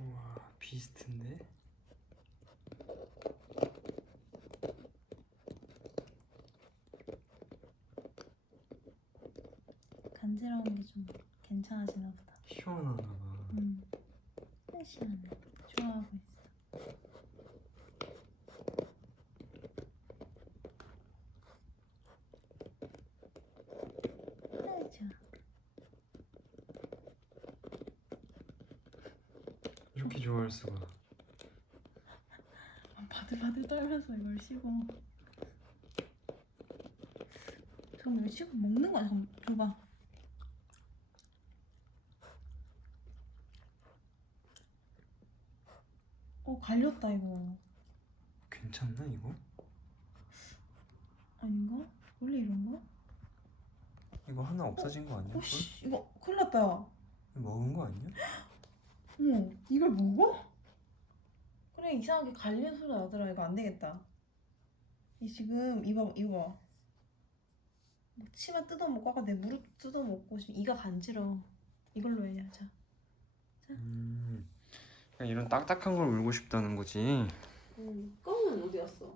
우와 비슷한데? 간지러운 게 좀 괜찮아지나 보다. 시원하나 봐. 음. 시원해. 좋아하고 있어. 이렇게 좋아할 수가. 아, 바들바들 떨면서 이걸 씹어. 잠깐 이거 씹어 먹는 거야? 잠깐 줘봐. 어 갈렸다 이거. 괜찮나 이거? 아닌가? 원래 이런 거? 이거 하나 없어진 거 아니야? 오씨 이거 큰일 났다. 먹은 거 아니야? 어머 이걸 먹어? 그래 이상하게 갈리는 소리가 나더라 이거 안 되겠다. 이 지금 이거 이거 봐. 뭐 치마 뜯어먹고 아까 내 무릎 뜯어먹고 지금 이가 간지러. 이걸로 해 자. 음. 그냥 이런 딱딱한 걸 울고 싶다는 거지. 응. 껌은 어디 갔어?